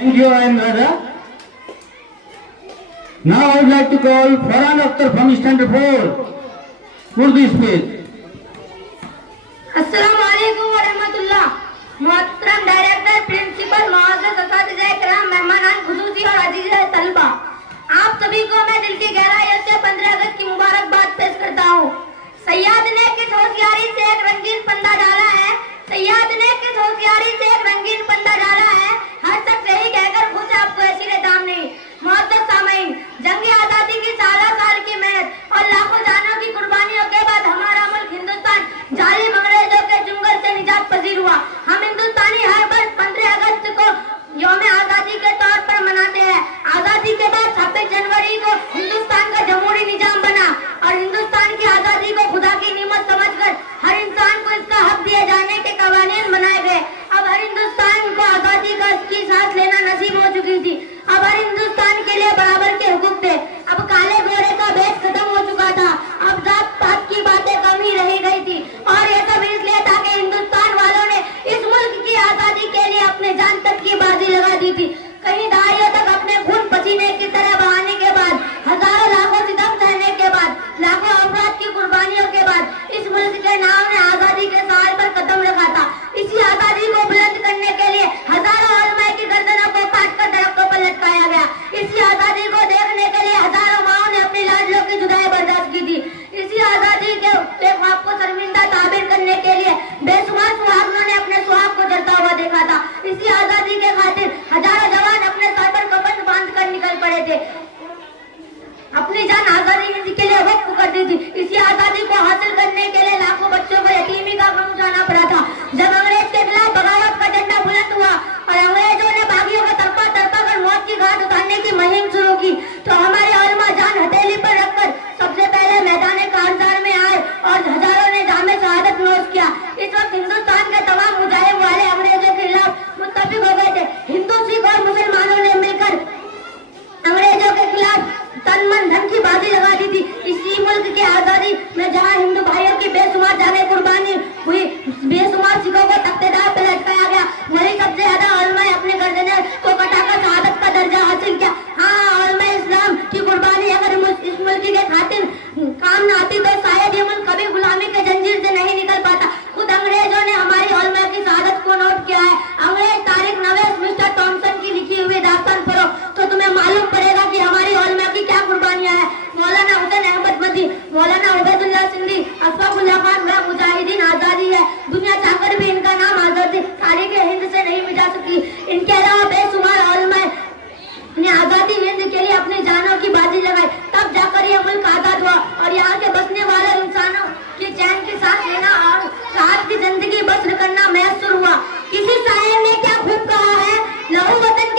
Thank you, Ayendra. Now I would like to call Farhan Akhtar from Standard 4 for this speech. अस्सलामुअलैकुम वरहमतुल्लाह। मोहतरम director, principal, मुअज़्ज़ज़ असातिज़ा किराम, मेहमानान खुसूसी और अजीज़ तलबा, आप सभी को मैं दिल की गहराइयों से 15 अगस्त की मुबारकबाद पेश करता हूँ। सैयद ने किस होशियारी से एक रंगीन पंदा डाला है, सैयद ने किस होशियारी से एक रंगीन पंदा डाला है, हर शख्स यही कहकर खुश है आपको ऐसी दाम नहीं। मुअज़्ज़ज़ सामीन, जंग आज़ादी की साल की मेहनत और लाखों जानों की कुर्बानियों के बाद हमारा मुल्क हिंदुस्तान जालिम अंग्रेजों के चुंगल से निजात पजीर हुआ। हम हिंदुस्तानी हर वर्ष 15 अगस्त को यौम आज़ादी के तौर पर मनाते हैं। आज़ादी के बाद 26 जनवरी को हिंदुस्तान का जमहूरी निजाम बना और हिंदुस्तान की आज़ादी को खुदा की नियमत समझकर हर इंसान को इसका हक दिए जाने के कवानीन बनाए गए। अब हर हिंदुस्तान को आज़ादी की सांस लेना नसीब हो चुकी थी। अब हर हिंदुस्तान के लिए बराबर के हुकूक थे। अब काले गोरे का भेद खत्म हो चुका था। अब जात पात की बातें कम ही रह गई थी और ये सब इसलिए था कि हिंदुस्तान वालों ने इस मुल्क की आज़ादी के लिए अपने जान तक की बाजी लगा दी थी। कई दहाइयों तक अपने खून पसीने की तरह बहाने के बाद, हजारों लाखों सितम सहने के बाद, लाखों अफराद की कुर्बानियों के बाद इस मुल्क के नाम ने आज़ादी के सवाल पर कदम रखा था। इसी आज़ादी को बुलंद करने के लिए हजारों उलमा की गर्दनों को काट कर दरख्तों पर लटकाया गया। इसी आज़ादी को देखने के लिए हजारों माओं ने अपनी लाडलों की जुदाई बर्दाश्त की थी। इसी आज़ादी के ख्वाब को शर्मिंदा ताबीर करने के लिए बेशुमार सुहागनों ने अपने सुहाग को जलता हुआ देखा था। इसी आज़ादी के खातिर हजारों जवान अपने सर पर कफन बांध कर निकल पड़े थे। अपनी जान आज़ादी के लिए वक्फ कर दी थी। इसी आज़ादी को हासिल करने के लिए लाखों बच्चों को यतीमी का गम उठाना पड़ा था। जब अंग्रेज के खिलाफ बगावत का झंडा बुलंद हुआ और अंग्रेजों ने बागियों को तरपा कर मौत की घाट उतारने की मुहिम शुरू की, तो हमारे उलमा जान हथेली पर रखकर सबसे पहले मैदान कारजार में आए और हजारों ने जामे शहादत नोश किया। इस वक्त हिंदुस्तान के तमाम मुजाहिद वाले अंग्रेजों के खिलाफ मुत्तफिक हो गए थे। हिंदू, सिख और मुसलमानों ने मिलकर अंग्रेजों के खिलाफ तन मन धन की बाजी लगा दी थी। इसी मुल्क की आजादी में जहाँ हिंदू भाइयों की बेशुमार जाने कुर्बानी हुई, बेशुमार सिखों को तख्तेदार पर लटकाया गया, वही सबसे ज्यादा उलमा अपने गर्दने को कटाकर शहादत का दर्जा हासिल किया। हाँ, उलमा इस्लाम की कुर्बानी अगर इस मुल्क के खातिर काम न आती तो शायद ये मुल्क कभी गुलामी के जंजीर से नहीं निकल पाता। खुद अंग्रेजों ने हमारी उलमा की शहादत को नोट किया है। अंग्रेज तारिक नवेस मिस्टर टॉमसन की लिखी हुई दास्तान पढ़ो तो तुम्हें मालूम पड़ेगा कि हमारी उलमा की क्या कुर्बानियां हैं। मौलाना हुसैन अहमद मदी, मौलाना उबैदुल्लाह सिंधी, अशफाकुल्लाह खान वह मुजाहिदीन आजादी है। दुनिया चाहकर भी इनका नाम आजादी तारीख हिंद से नहीं मिटा सकी। इनके अलावा बेशुमार उलमा ने आजादी हिंद के लिए अपनी जानों की बाजी लगाई, तब जाकर यह मुल्क आजाद हुआ और यहाँ के बसने वाले इंसानों की चैन की सांस लेना और राहत की जिंदगी बसर करना मैसर हुआ। किसी शायर ने क्या खूब कहा है, लहू वतन